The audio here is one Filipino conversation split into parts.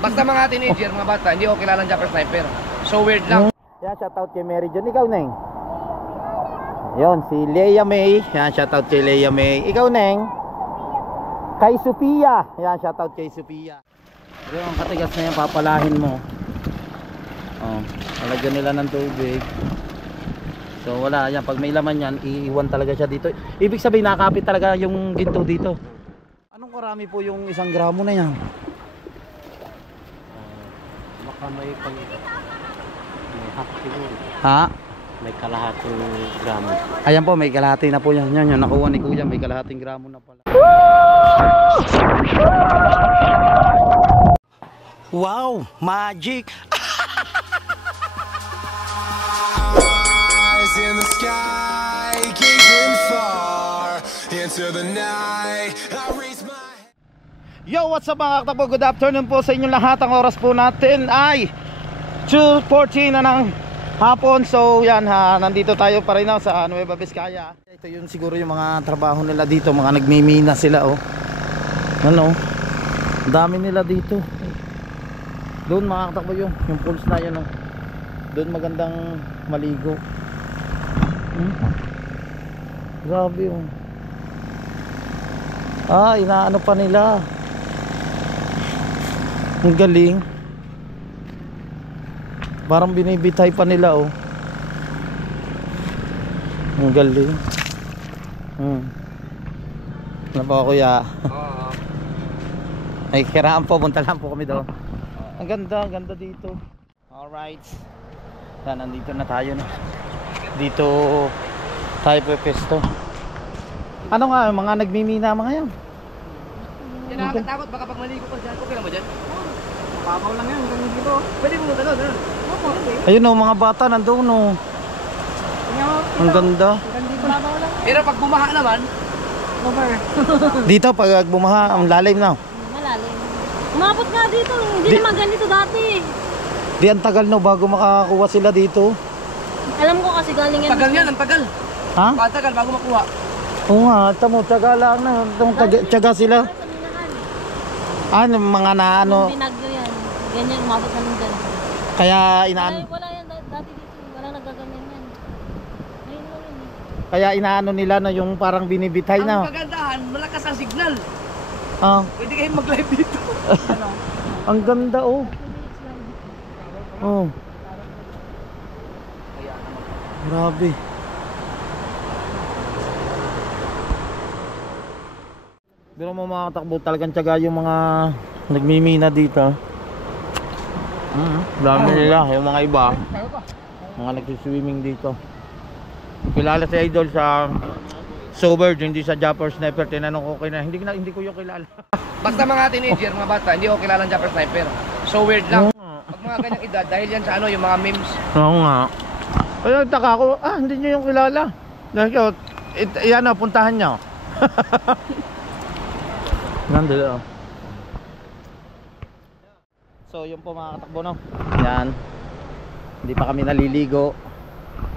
Basta mga teenager, mga bata, hindi ko kilala ng Japper Sniper. So weird lang. Yan, shoutout kay Mary John. Ikaw, Neng? Yon, si Leia May. Yan, shoutout kay Leia May. Ikaw, Neng? Kay Sophia. Yan, shoutout kay Sophia. Pero ang katigas na yan, papalahin mo. Oh, lalagyan nila ng tubig. So wala yan, pag may laman yan, iiwan talaga siya dito. Ibig sabihin, nakakapit talaga yung ginto dito. Anong karami po yung 1 gramo na yan? Baka may half siguro. Ha? May kalahating gramo. Ayan po, may kalahati na po yan. Yan, yung nakuha ni Kuya, may kalahating gramo na pala. Wow, magic! Eyes in the sky, gazing far into the night. I raise my Yo, what's up mga katakbo? Good afternoon po sa inyong lahat. Ang oras po natin ay 2:14 na ng hapon. So yan ha, nandito tayo pa rin sa Nueva Vizcaya. Ito yun siguro yung mga trabaho nila dito. Mga nagmimina sila oh. Ano? Dami nila dito. Doon mga katakbo yung pulse na yun oh. Doon magandang maligo. Grabe oh. Ah, inaano pa nila. Ang galing. Parang binibitay pa nila oh. Ang galing. Ano ba kuya? Oo. Ay kiraan po, punta lang po kami doon. Ang ganda dito. Alright. Yan, nandito na tayo na. Dito tayo pepesto. Ano nga, mga nagmimina mga yan? Yan nakakatakot, baka pag maligo ka dyan, okay lang ba dyan? Papaw lang yan, ganun dito. Pwede mo tanong, ganun. Ayun oh, mga bata nandun oh. Ang ganda. Pero pag bumaha naman, Dito pag bumaha, ang lalim na. Malalim. Umabot nga dito, hindi naman ganito dati. Di ang tagal no bago makakuha sila dito. Alam ko kasi galing yan. tagal yan, ang tagal. Ha? Patagal bago makuha. Oo nga, tamo, tsaga lang na. Tsaga sila. Sa minahan. Ano, mga na ano. Binagyo yan. Ganyan, umabot na nung dyan. Kaya inaano. Wala yan dati dito. Walang nagaganyan yan. Ngayon lang yun eh. Kaya inaano nila na yung parang binibitay Ang na. kagandahan, malakas ang signal. Ah, Pwede kayong mag-live dito. ang ganda oh. Oh. Grabe. Pero mo mga katakbo, talagang tiyaga yung mga nagmimina dito. Dami nila, yung mga iba. Mga nagsiswimming dito. Kilala si Idol sa Sober, hindi sa Japper Sniper. Tinanong ko kina, hindi ko yung kilala. Basta mga teenager, mga bata, hindi ko kilala ng Japper Sniper. So weird lang. Pag mga ganyang edad, dahil yan sa ano, yung mga memes. Oo nga. Kaya nagtaka ko, hindi nyo yung kilala. Dahil ko, yan o, puntahan nyo. Nandun o. So yun po mga katakbo no. Yan. Hindi pa kami naliligo.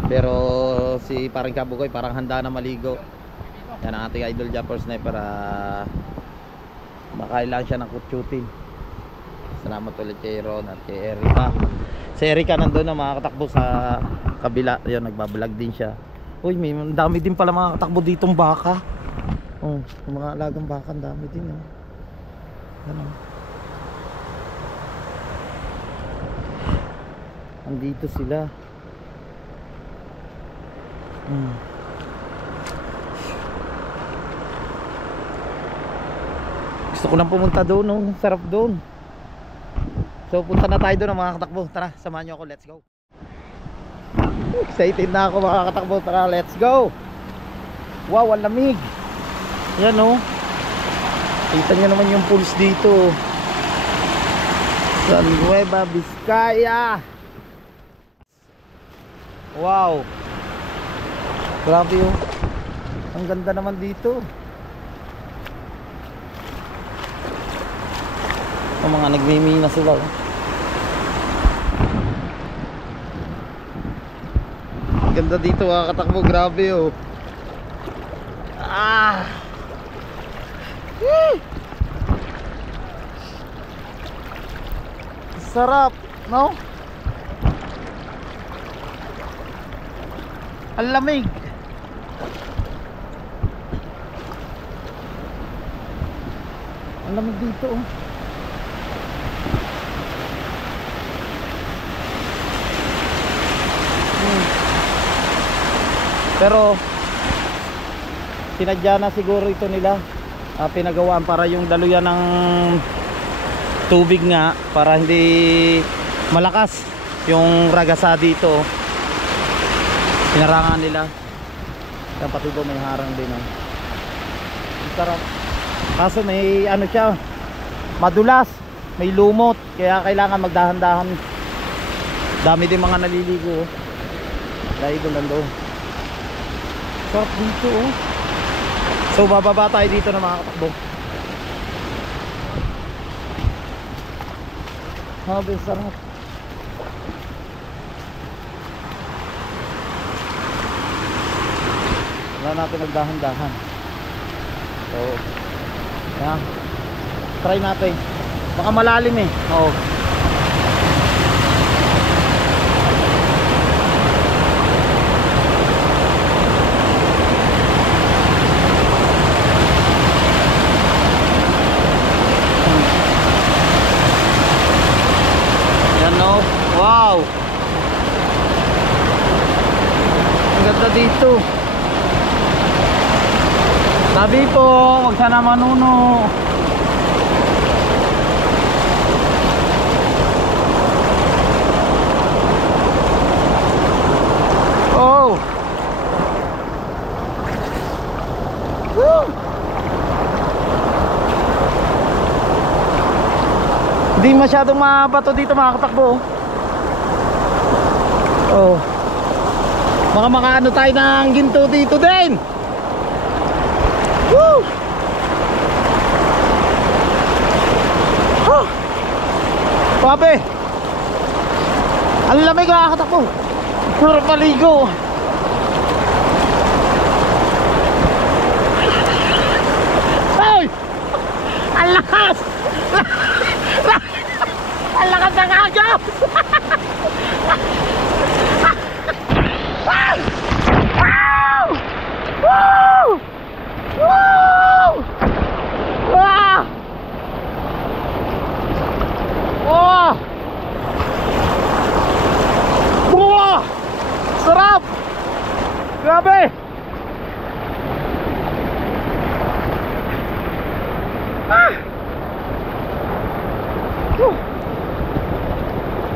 Pero si parang Kabugoy parang handa na maligo. Yan ang ating Idol Japper Sniper. Makailan siya ng kutsutin. Salamat ulit kay Ron at kay Erika. Si Erika nandun na mga katakbo sa kabila. Yun, nagbablog din siya. Uy, may dami din pala mga katakbo ditong baka. Oh, yung mga alagang baka, dami din. Ano? Andito sila. Gusto ko nang pumunta doon, no? Sarap doon. So punta na tayo doon mga katakbo. Tara, samahan nyo ako, let's go. Excited na ako mga katakbo. Tara, let's go. Wow, ang lamig. Yan o. Kita nyo naman yung pulse dito sa Nueva Vizcaya. Wow. Grabe o. Ang ganda naman dito. Ang mga nagmimina sila o. Ganda dito mga katakbo, grabe oh. Sarap, no? Ang lamig. Ang lamig dito, oh. Pero sinadya na siguro ito nila, pinagawaan para yung daluyan ng tubig nga, para hindi malakas yung ragasa dito. Pinarangan nila. Yan pati doon may harang din, oh. Ang sarap. Kaso may ano siya, madulas, may lumot, kaya kailangan magdahan-dahan. Dami din mga naliligo, oh. Dahil doon doon. Sarap dito, oh. So bababa tayo dito na mga katakbo. Habi, sarap. Wala natin nagdahan-dahan. So yan, try natin. Baka malalim eh. Oo. Wow, ang ganda dito. Sabi po, huwag sana manuno. Oh, woo. Hindi masyadong mabato dito mga katakbo. Oh. Baka makaano tayo ng ginto dito din. Woo! Oh. Pape. Ang lamig nakakatak ko. Puro paligo. Ay! Ang lakas! Ang lakas ng agap! Wow! Wow! Wow! Wow! Wow! Wow! Sarap! Grabe! Ah!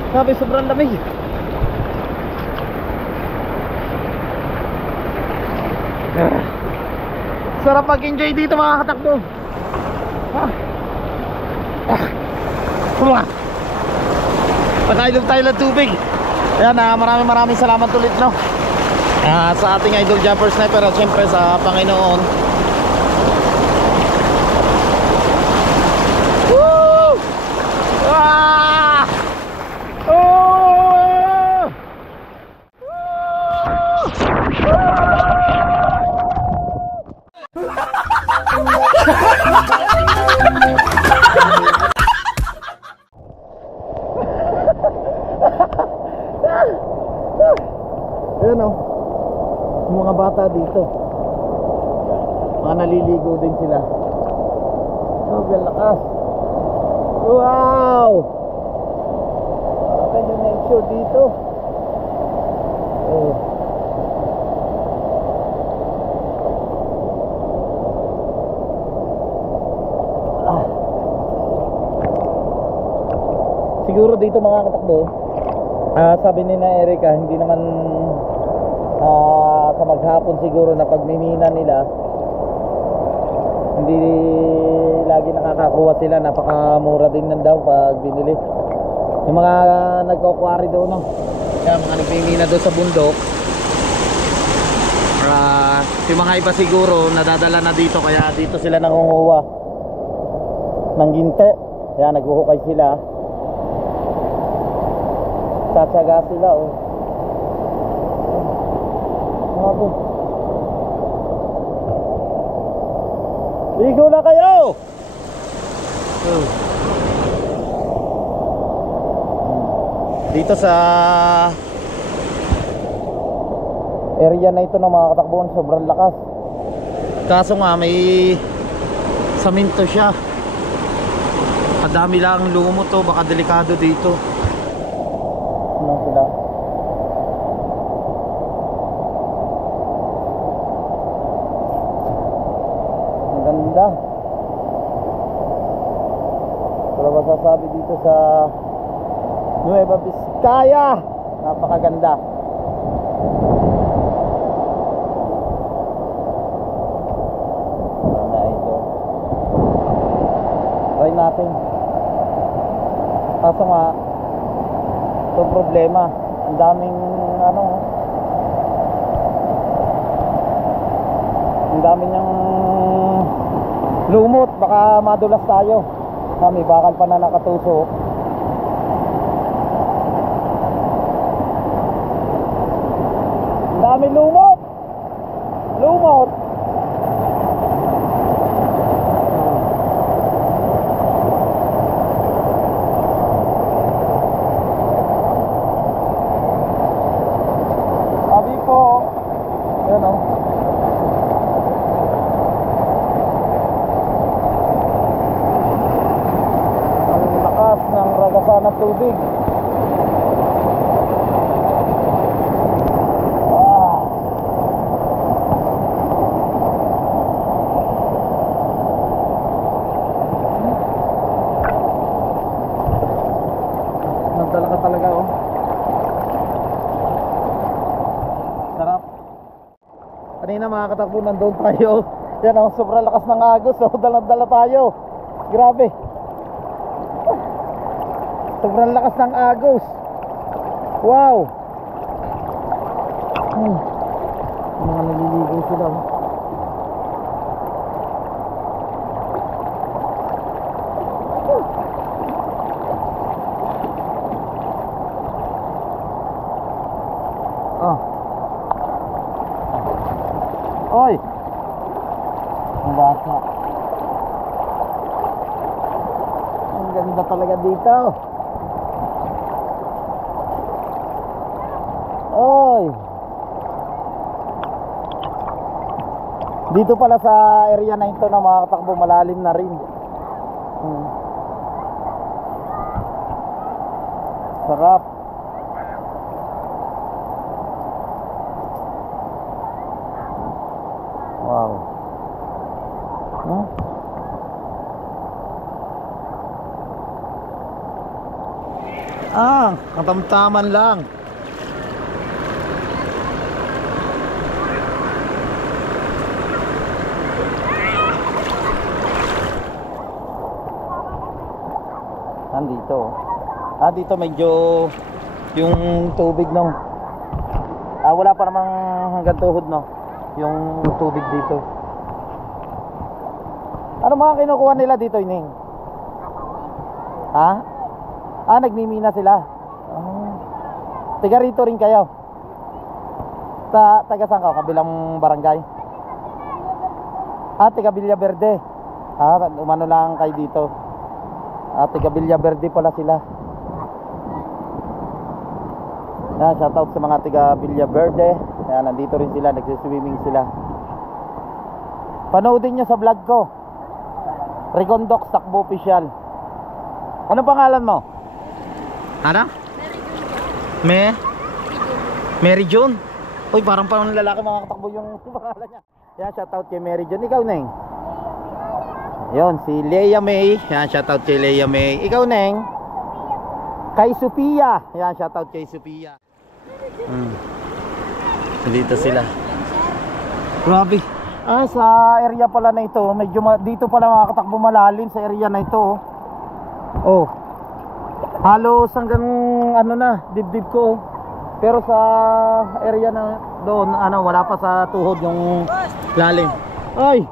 Grabe, sobrang lamig. Sarap mag-enjoy dito mga katakbo. Patay tayo ng tubig. Ayan, maraming salamat ulit, no? Sa ating idol jumper sniper at syempre sa Panginoon. Woo! Ah! Oh! Ayan, oh. Yung mga bata dito, mga naliligo din sila. Oh, ang lakas. Wow! Akan yung nature dito. Oh. Siguro dito mga katakbo, sabi ni na Erica, hindi naman sa maghapon siguro na pagmimina nila, hindi lagi nakakakuha sila. Napakamura din nan daw pag binili. Yung mga nagkukwari doon, no? Kaya mga nagmimina doon sa bundok, yung mga iba siguro nadadala na dito, kaya dito sila nangunguha ng ginto. Kaya naghuhukay sila, tatsaga sila, oh. Ako. Ligo na kayo. dito sa area na ito ng mga katakbuhan sobrang lakas. Kaso nga may saminto siya. Kadami lang lumot to, baka delikado dito. Ano sila? Ang ganda. Wala ba sasabi dito sa Nueva Vizcaya? Napakaganda. Sana ito. Try natin. Kaso nga ito problema. Ang daming ang daming yung lumot. Baka madulas tayo. May bakal pa na nakatuso. Ang daming lumot. Lumot. Sabi po, yan o. Ang lakas ng ragasan ng tubig. Nagdala ka talaga oh. Sarap. Kanina mga katakbo nandun tayo. Yan oh, sobrang lakas ng agos oh. Dala-dala tayo. Grabe. Sobrang lakas ng agos. Wow. Mga naliligo sila oh. Oy. Ang basa. Ang ganda talaga dito. Oy. Dito pala sa area na ito na mga katakbo malalim na rin. Sarap. Wow. Katamtaman lang. Nandito. Dito medyo yung tubig no. Wala pa namang hanggang tuhod no. Yung tubig dito. Ano mga kinukuha nila dito, Ining? Ha? Nagmimina sila. Tiga rito rin kayo. Taga saan ka? Kabilang barangay? Tiga Villaverde. Umano lang kayo dito. Tiga Villaverde pala sila. Shoutout sa mga tiga Villaverde. Ayan, nandito rin sila, nagsiswimming sila. Panoodin nyo sa vlog ko, Rigondox Takbo Official. Ano pangalan mo? Ano? Mary June. Uy, parang lalaki mga katakbo yung pangalan niya. Yan, shoutout kay Mary June. Ikaw, Neng? Yon, si Leia May. Yan, shoutout kay Leia May. Ikaw, Neng? Kay Sophia. Yan, shoutout kay Sophia. Dito sila. Grabe. Sa area pala na ito, medyo dito pala mga katakbo malalim sa area na ito. Oh. Halos hanggang dibdib ko. Pero sa area na doon, wala pa sa tuhod yung lalim. Oy.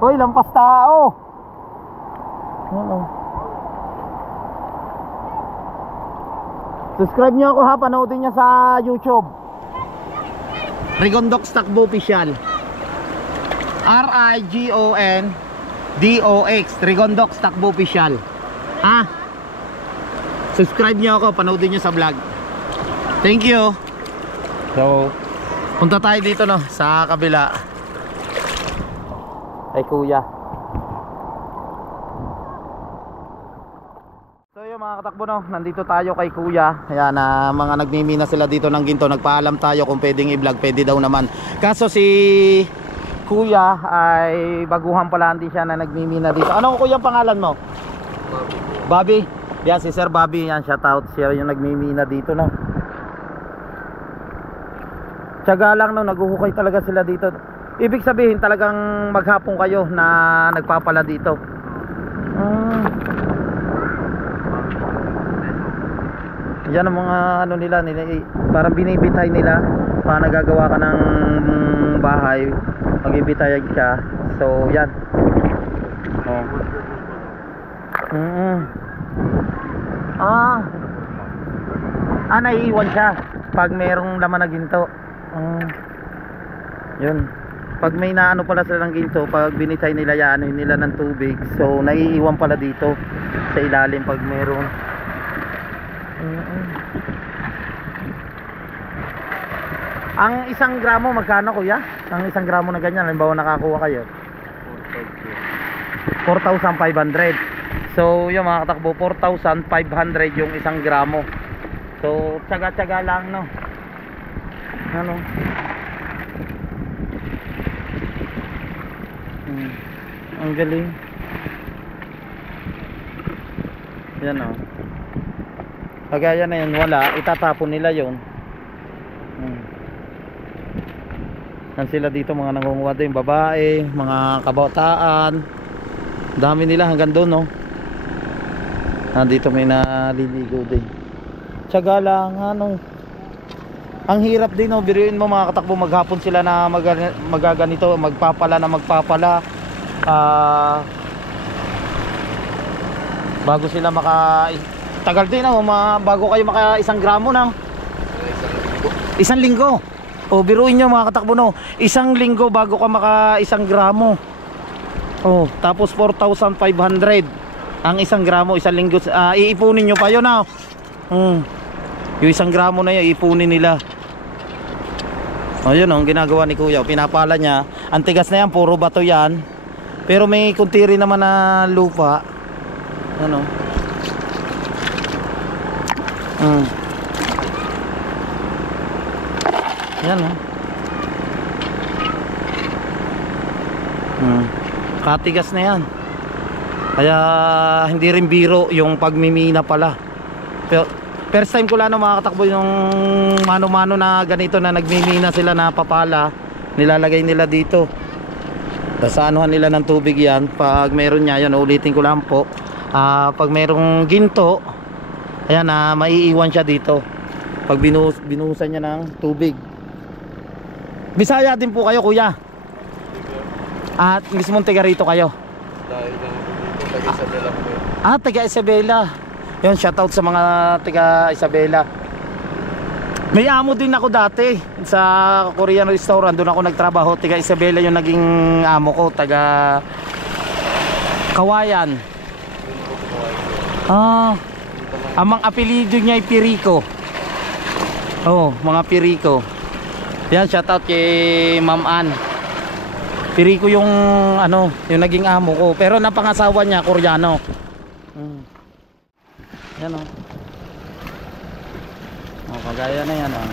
Oy, lampas tao. Subscribe niyo ako ha, panoodin niya sa YouTube. Rigondox Takbo Official. Rigondox Rigondox Takbo Official. Subscribe nyo ako, panoodin nyo sa vlog. Thank you. So, punta tayo dito no, sa kabila. Ay kuya. So yun mga katakbo no, nandito tayo kay kuya. Ayan, mga nagmimina sila dito ng ginto. Nagpaalam tayo kung pwedeng i-vlog, pwede daw naman. Kaso si kuya ay baguhan pala, hindi siya na nagmimina dito. Ano kuya pangalan mo? Bobby. Yan si Sir Bobby, yan, shout out. Siya yung nagmimina dito no. Tiyaga lang no, naguhukay talaga sila dito. Ibig sabihin talagang maghapon kayo na nagpapala dito. Yan ang mga ano nila, parang binibitay nila. Para nagagawa ka ng bahay, magbibitay siya. So yan. Naiiwan siya pag mayroong laman na ginto. Yun. Pag may naano pala sila ng ginto, pag binitay nila yan, nila ng tubig, so naiiwan pala dito sa ilalim pag meron. Ang isang gramo magkano kuya? Ang isang gramo na ganyan, halimbawa nakakuha kayo 4,500. So yung mga katakbo, 4,500 yung isang gramo. So tsaga-tsaga lang no. Ano? Ang galing. Yan o. Kagaya na yun, wala, itatapon nila yun. Yan sila dito, mga nangunguha din, babae, mga kabataan. Dami nila hanggang doon no. Dito may naliligo din. Tiyaga lang ano. Ang hirap din no, biruin mo mga katakbo, maghapon sila na magaganito, magpapala na magpapala. Bago sila tagal din no, bago kayo maka 1 gramo na. 1 linggo. O biruin nyo mga katakbo no, 1 linggo bago ka maka 1 gramo. Oh, tapos 4,500 ang 1 gramo, 1 linggo. Iipunin nyo pa yun na. Yung 1 gramo na yun, iipunin nila. Ayun ang ginagawa ni kuya, pinapala niya. Ang tigas na yan, puro bato yan. Pero may kunti rin naman na lupa. Ano? Yan o. Katigas na yan. Kaya hindi rin biro yung pagmimina pala. Pero first time ko lang no, mga katakbo, yung mano-mano na ganito na nagmimina sila na papala, nilalagay nila dito. Tapos anuhan nila ng tubig yan. Pag meron niya, yan ulitin ko lang po, pag merong ginto, ayan, maiiwan siya dito pag binuhusan niya ng tubig. Bisaya din po kayo kuya? At mismong taga rito kayo? Taga Isabela po. Taga Isabela. Yun, shoutout sa mga taga Isabela. May amo din ako dati sa Korean restaurant, doon ako nagtrabaho. Taga Isabela yung naging amo ko, taga Kawayan. Amang apelido niya ay Piriko. Oh, mga Piriko. Yan, shoutout kay Ma'am Ann. Piriko yung ano, yung naging amo ko, pero napangasawa niya Koreano. Yan o. Kagaya na yan o.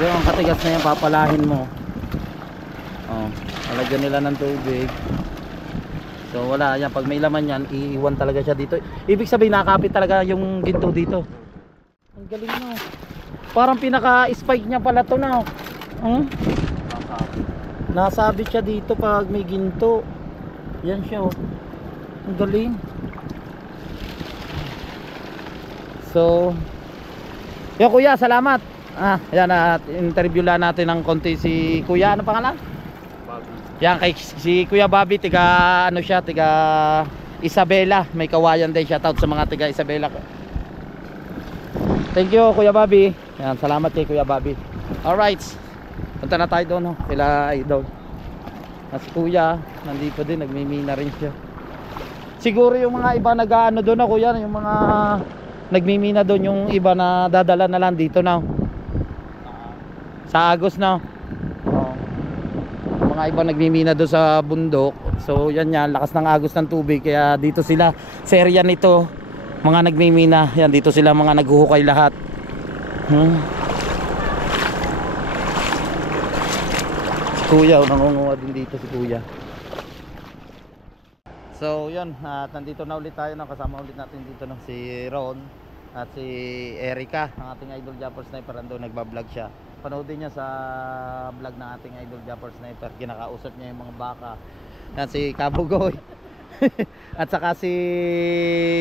Pero ang katigas na yan, papalahin mo. Alagyan nila ng tubig. So wala yan, pag may laman yan, iiwan talaga siya dito. Ibig sabihin nakapit talaga yung ginto dito. Ang galing mo. Parang pinaka-spike niya pala to na. Nasabit siya dito pag may ginto. Yan siya oh. Ang galing. So yo kuya, salamat. Yan, interview lang natin ng konti si kuya. Ano pangalan? Bobby. Yan, kay si kuya Bobby, tiga ano siya, tiga Isabela. May Kawayan din, shoutout sa mga tiga Isabela. Thank you kuya Bobby. Yan, salamat kay kuya Bobby. Alright, punta na tayo doon, kila idol. Si kuya nandito din, nagmimina rin siya. Siguro yung mga iba nag-ano doon kuya, yung mga nagmimina doon yung iba na dadala na lang dito na. Sa Agos na. Oh. Mga iba nagmimina doon sa bundok. So yan yan, lakas ng agos ng tubig. Kaya dito sila, sa area nito, mga nagmimina. Yan, dito sila mga naghuhukay lahat. Si Kuya, nangunguha din dito si Kuya. So yun, at nandito na ulit tayo. Kasama ulit natin dito si Ron at si Erica, ang ating idol Japper Sniper. Ando nagbablog siya. Panoodin niya sa vlog ng ating idol Japper Sniper. Kinakausap niya yung mga baka. Yan si Kabugoy. At saka si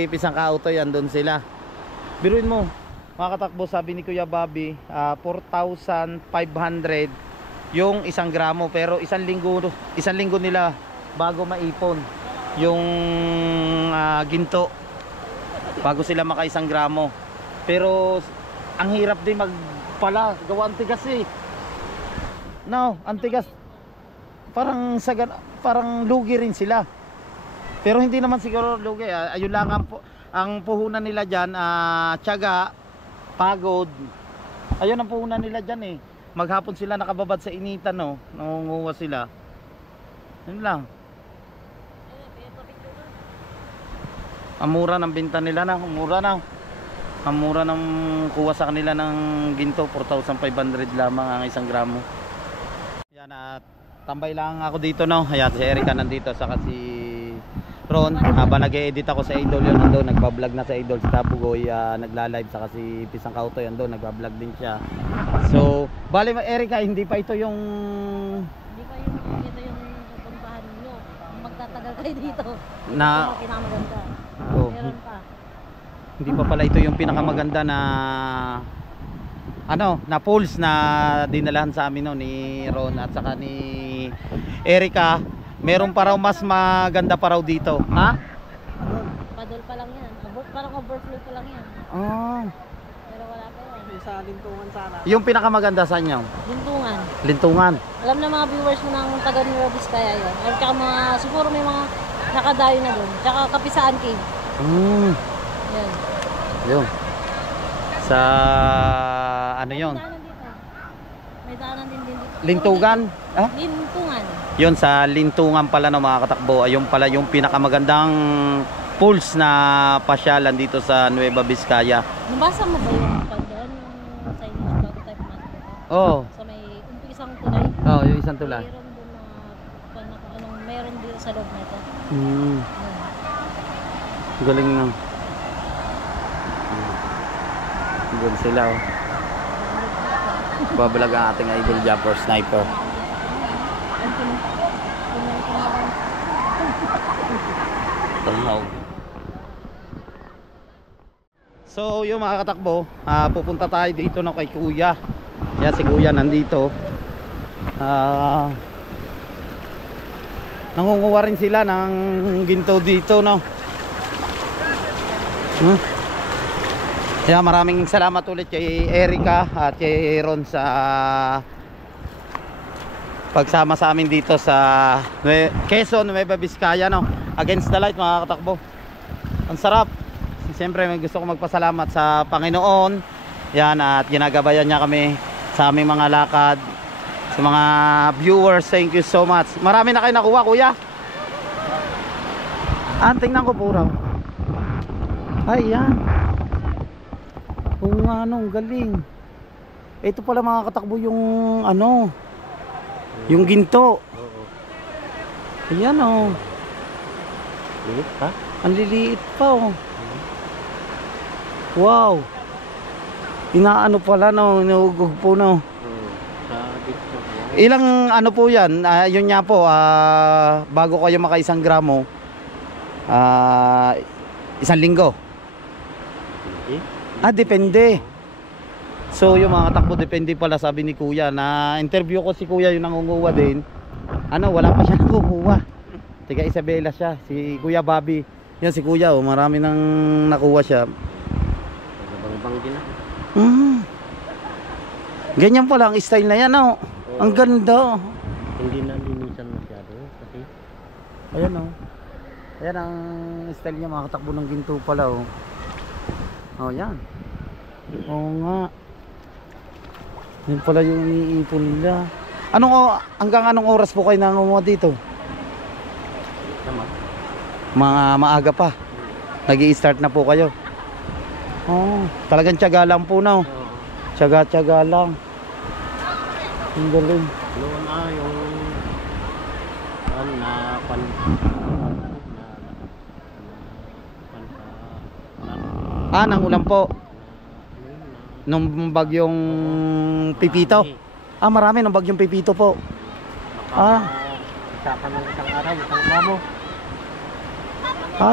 Pisang Kautoy, andun sila. Biruin mo, mga katakbo, sabi ni Kuya Bobby, 4,500 yung 1 gramo. Pero isang linggo nila bago maipon yung ginto, bago sila maka 1 gramo. Pero ang hirap din magpala, gawa ang tigas eh. No, ang tigas. Parang lugi rin sila. Pero hindi naman siguro lugi. Ayun lang ang puhunan nila dyan, tiyaga, pagod. Ayun ang puhunan nila dyan eh. Maghapon sila nakababad sa initan, no? Nangunguha sila. Yun lang. Ang mura ng binta nila na. Ang mura ng kuha sa kanila ng ginto, 4,500 lamang ang 1 gramo. Yan, at tambay lang ako dito, no. Ayan, si Erica nandito, saka si Ron. Habang nag-e-edit ako sa Idol, yun nandun, nagbablog na sa Idol. Si Tapugoy, nagla-live, saka si Pisang Kautoy, yun doon, nagbablog din siya. So, bali Erica, hindi pa ito yung pupuntahan nyo. Magtatagal kayo dito. na Pinakamaganda. oh, Meron pa. hindi pa pala ito yung pinakamaganda na na pools na dinalahan sa amin, no, ni Ron at saka ni Erica. Meron pa raw mas maganda pa raw dito. Ha? Padol pa lang yan. Parang overflow pa lang yan. Oh. Pero wala pa yan. Sa lintungan sana. Yung pinakamaganda sa inyo? Lintungan. Lintungan. Alam na mga viewers mo ng taga Nueva Vizcaya yun. At saka siguro may mga nakadayo na doon. Tsaka Kapisaan Cave. Yan. Yun. Sa ano yun? May daanan din dito. Lintugan? Ah? Lintungan. Yun, sa Lintungan pala, no, mga katakbo. Ayun pala yung pinakamagandang pools na pasyalan dito sa Nueva Vizcaya. Nabasa mo ba yung pagdaan yung signage bago tayo pumasok dito? Oo. So may isang tulay. Oh, yung isang tulay. Mayroon doon na mayroon dito sa loob nito. Galing na. Doon sila, oh. Babalag ang ating idol Japper Sniper. So yung mga katakbo, pupunta tayo dito na kay Kuya. Yan si Kuya nandito. Nangunguha rin sila ng ginto dito, no. Kaya maraming salamat ulit kay Erica at kay Ron sa pagsama sa amin dito sa Quezon, Nueva Vizcaya, no. Against the light, mga katakbo. Ang sarap. Siyempre gusto ko magpasalamat sa Panginoon. Yan, at ginagabayan niya kami sa aming mga lakad. Sa mga viewers, thank you so much. Marami na kayo nakuha, Kuya. Tingnan ko po raw. Ay, yan. Oo nga, galing. Ito pala, mga katakbo, yung yung ginto. Ayan, oh. Liit pa? Ang liliit pa, oh. Wow. Inaano pala, no, inuugog po, no. Sa dito. Ilang ano po yan? Yun nga po, bago kayo maka 1 gramo, 1 linggo. Depende. So yung mga takbo, depende pala, sabi ni Kuya. Na interview ko si Kuya, yung nangunguha din. Wala pa siya nangunguha. Tiga Isabela siya, si Kuya Bobby. Yan si Kuya, oh, marami nang nakuha siya. Bang din na. Ganyan pala ang style na yan, oh. Ang ganda. Hindi na linisan masyado kasi Ayan, oh. Ayan ang style niya, mga katakbo ng ginto pala, oh. Oh, yan. Oo nga. Yan pala yung iniipon nila. Hanggang anong oras po kayo nangunguha dito? Tama. Mga maaga pa. Nag-i-start na po kayo. Oh, talagang tiyaga lang po na. Oo. Tiyaga-tiyaga lang. Ang galing. Noon yung Nang ulan po. Nung bagyong Pipito. Marami nung bagyong Pipito po. Isa ka ng isang araw, isang gramo.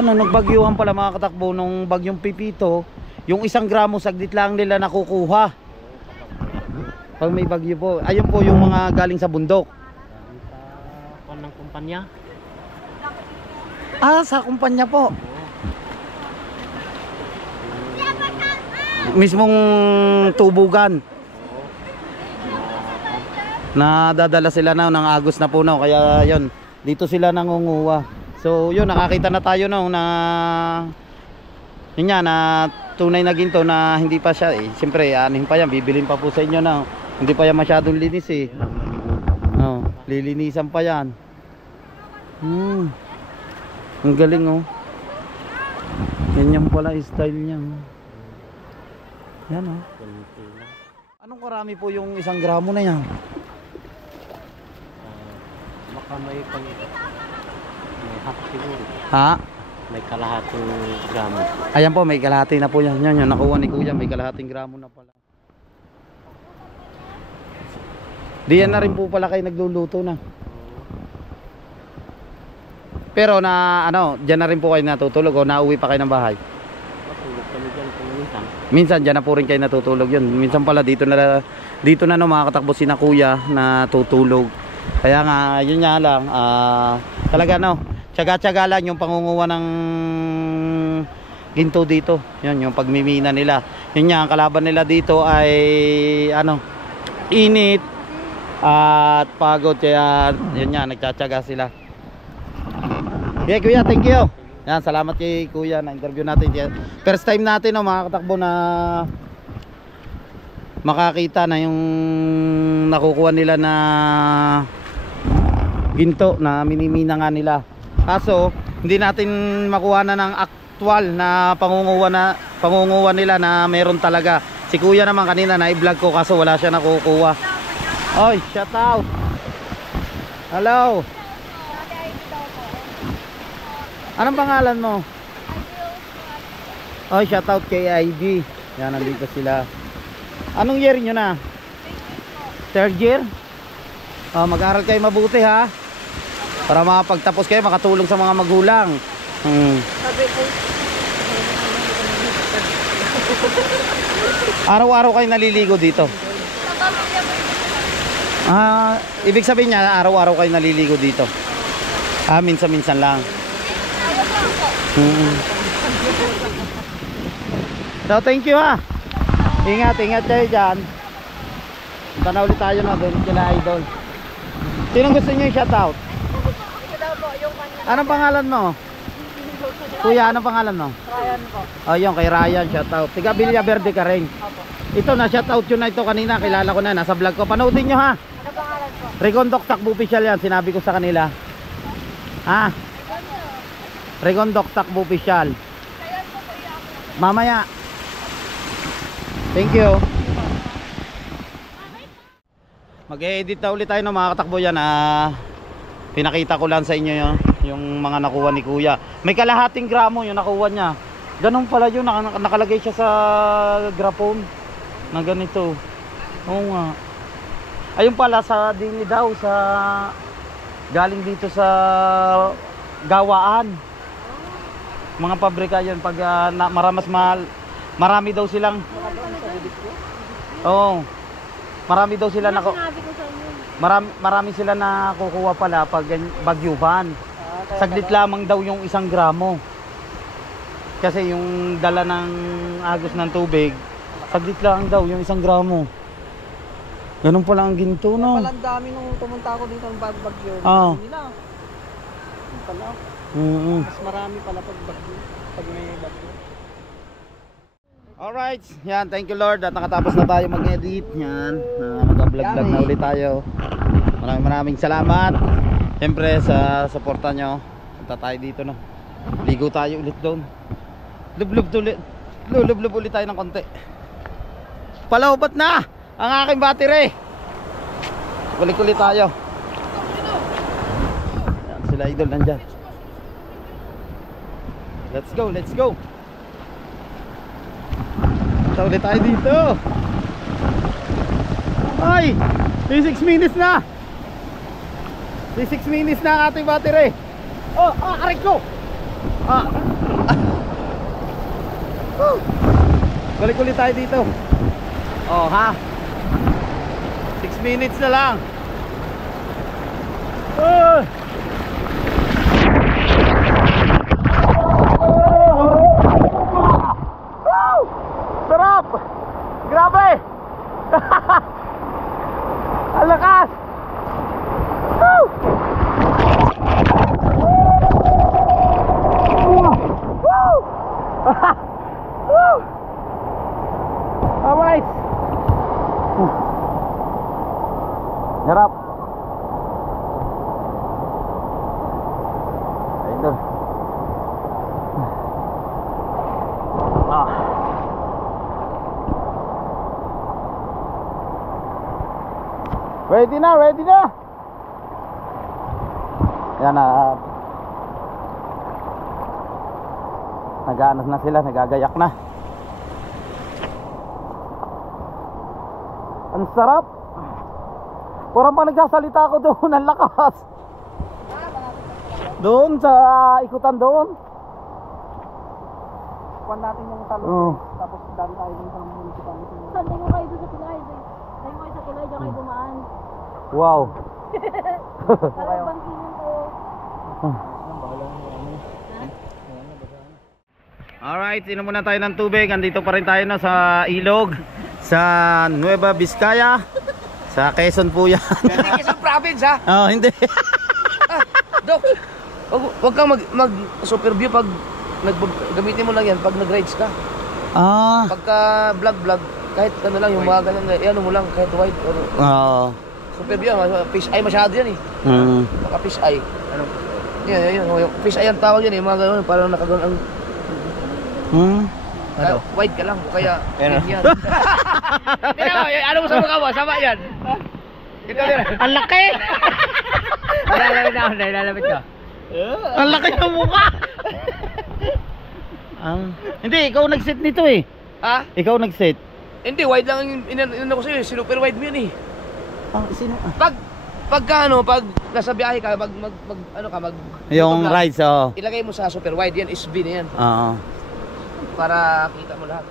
Nung nagbagyuhan pala mga katakbo nung bagyong Pipito, yung 1 gramo saglit lang nila nakukuha. Pag may bagyo po. Ayun po yung mga galing sa bundok. Galing sa ng kumpanya. Sa kumpanya po. Mismong tubugan. Nadadala sila na ng Agos na puno. Kaya yun, dito sila nangunguha. So yun, nakakita na tayo na yun nga, na tunay na ginto na hindi pa siya siyempre anin pa yan, bibilin pa po sa inyo na hindi pa yan masyadong linis lilinisan pa yan. Ang galing ganyan pala style niya. Yan Anong karami po yung 1 gramo na yan? Baka may half siguro. May kalahating gramo. Ayan po, may kalahati na po yan. Yan, nakuha ni Kuya, may kalahating gramo na pala. Diyan na rin po pala kayo nagluluto na. Pero diyan na rin po kayo natutulog o nauwi pa kayo ng bahay? Matulog kami dyan kung minsan. Minsan diyan na po rin kayo natutulog yun. Minsan pala dito na mga katakbo si na Kuya natutulog. Kaya nga, yun nga lang, talaga tiyaga-tiyaga lang yung pangunguha ng ginto dito. Yun, yung pagmimina nila. Yun nga, ang kalaban nila dito ay init at pagod. Kaya yun nga, nagtsatsaga sila. Okay Kuya, thank you. Yan, salamat kay Kuya na interview natin. First time natin mga katakbo na makakita na yung nakukuha nila na ginto na minimina nga nila. Kaso hindi natin makuha na ng actual na pangunguha nila na meron talaga. Si Kuya naman kanina na i-vlog ko kaso wala siya nakukuha. Oy, shout out. Hello. Anong pangalan mo? Oy, shout out kay ID. Yan, nandito sila. Anong year nyo na? 3rd year? Mag-aral kayo mabuti ha. Para makapagtapos kayo, makatulong sa mga magulang. Araw-araw kayo naliligo dito? Ibig sabihin niya, araw-araw kayo naliligo dito? Minsan-minsan lang. So, thank you ha. Ingat kayo dyan. Punta na ulit tayo doon kila Idol. Sinong gusto nyo yung shoutout? Anong pangalan mo? Kuya, anong pangalan mo? Ryan po. Yun, kay Ryan, shoutout. Tiga Villa Verde ka rin. Ito na shoutout yun na ito kanina. Kilala ko na, nasa vlog ko. Panoodin nyo ha. Ano pangalan po? Recondok Takbo Official yan, sinabi ko sa kanila. Recondok Takbo Official. Mamaya. Thank you. Mag-edit na ulit tayo mga katakbo yan. Pinakita ko lang sa inyo yung mga nakuha ni Kuya. May kalahating gramo yung nakuha niya. Ganun pala yun, nakalagay siya sa grapon na ganito. Oo nga. Ayun pala sa dini daw, galing dito sa gawaan. Mga pabrika yun. Pag marami daw silang marami daw sila marami sila na kukuha pala pag bagyuhan. Saglit lamang daw yung 1 gramo. Kasi yung dala ng agos ng tubig, saglit lang daw yung 1 gramo. Ganun pala ang ginto, no? Palang dami nung pumunta ako dito ng bagyo. Nila. Pala. Mas marami pala pag bagyo. Pag may bagyo. Alright, yan, thank you Lord at nakatapos na tayo mag-edit. Yan, mag-vlog na ulit tayo. Maraming salamat. Siyempre sa suporta nyo. Punta tayo dito no. Ligo tayo ulit doon. Lulub ulit tayo ng konti. Palaubat na ang aking battery. Kulit tayo. Yan, sila idol nandyan. Let's go. Punta ulit tayo dito. Ay, 6 minutes na. 6 minutes na ang ating battery. Oh, aray ko. Balik ulit tayo dito. Oh ha, 6 minutes na lang. Sarap! Grabe! Ang lakas! Alright! Sarap! Ayun. Ready na! Yan na. Nag-aanos na sila, nagagayak na. Ang sarap. Parang pa nagsasalita ako doon, ang lakas. Doon sa ikutan doon. Kuhan natin yung talong. Tapos dali tayo din sa municipality. Saan mo kayo doon sa Pilay? Tayo mo kayo sa Pilay, diyan kayo dumaan. Wow. Parang bangkinan kayo. Alright, inom muna tayo ng tubig. Andito pa rin tayo no, sa ilog sa Nueva Vizcaya. Sa Quezon po yan. Hindi Quezon province ha. Oh, hindi. Dok, wag kang mag super view pag gamitin mo lang yan pag nag-rides ka. Pagka vlog kahit ano lang yung mga ganun, ano mo lang kahit wide or super view, fish eye masyado yan eh. Baka fish eye. Ano? Yan, yung fish eye ang tawag yan eh, mga ganun parang nakaganoon ang wide ka lang, kaya yan. Ano mo sa mukha mo? Sama yan. Ang laki! Nilalapit ka. Ang laki ng mukha! Hindi, ikaw nag-set nito eh. Ha? Ikaw nag-set. Hindi, wide lang yung inano ko sa'yo, super wide mo yun eh. Sino? Pagka nasa biyahe ka, Yung rides, ilagay mo sa super wide, yan SB na yan. Para kita mo lahat.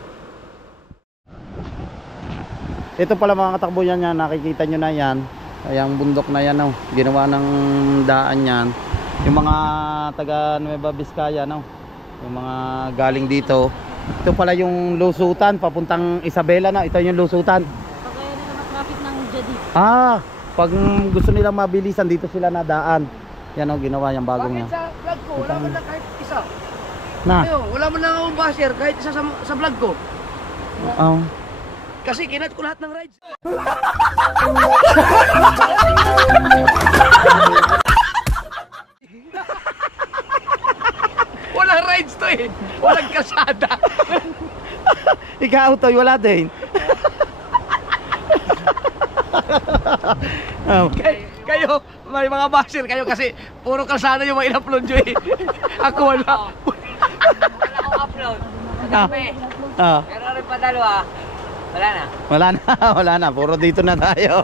Ito pala mga katakbo yan, nakikita nyo na yan. Yung bundok na yan, ginawa ng daan yan. Yung mga taga Nueva Vizcaya, yung mga galing dito. Ito pala yung lusutan, papuntang Isabela na. Ito yung lusutan. Pagkaya nila matraffic ng Jadi. Pag gusto nilang mabilisan, dito sila nadaan. Yan ginawa yung bagong yan. Bakit sa vlog ko, wala man lang kahit isa? Na? Ayun, wala man lang akong basher kahit isa sa vlog ko. Kasi kinat ko lahat ng rides. Walang rides to eh. Walang kalsada. Ikaw, Toy, wala din. Kayo, may mga basher kayo kasi puro kalsada yung mga in-upload nyo eh. Ako wala. Wala akong upload. Madami. Pero rin pa dalawa. Wala na. Puro dito na tayo.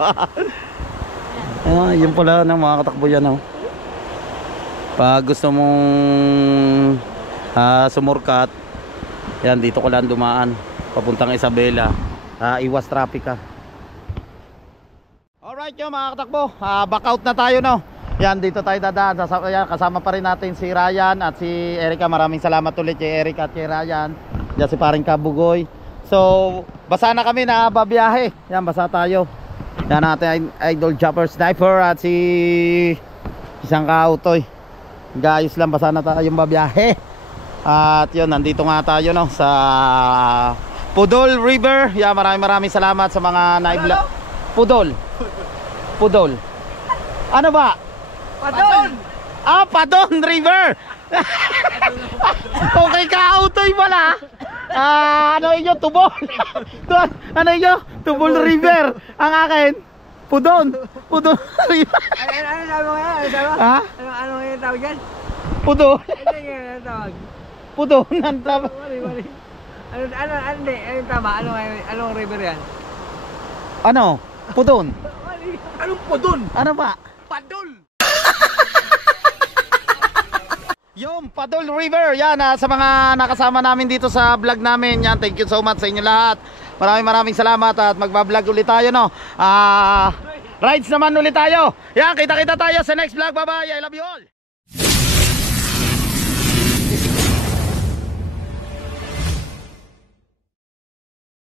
Yun pala ng mga katakbo yan. Pag gusto mong sumurkat, yan, dito ko lang dumaan. Papuntang Isabela. Iwas traffic ka. Alright yung mga katakbo, back out na tayo Yan, dito tayo dadaan. Kasama pa rin natin si Ryan at si Erica. Maraming salamat ulit kay Erica at kay Ryan. Diyan si paring Kabugoy. So, basa na kami na babiyahe. Yan, basa tayo. Yan natin Idol Chopper Sniper at si isang kautoy. Gayos lang, basa na tayong babiyahe. At yun, nandito nga tayo sa Pudol River. Yeah, maraming salamat sa mga na-vlog. Pudol. Ano ba? Padon! Padon River. Okay ka, autoy pala. Ano inyo, Tubol. Ano inyo? Tubol River. Ang akin, Pudon River. Ano tawag mo yan? Ano tawag? Ha? Ano yung tawag yan? Pudon. Ano yung tawag? Pudon ang tawag. Mali. Ano yung tama? Anong river yan? Ano? Pudon. Anong podon? Ano ba? Padol! Yung Padol River, yan sa mga nakasama namin dito sa vlog namin. Yan, thank you so much sa inyo lahat. Maraming salamat at magba-vlog ulit tayo, no. Rides naman ulit tayo. Yan, kita-kita tayo sa next vlog. Bye-bye. I love you all.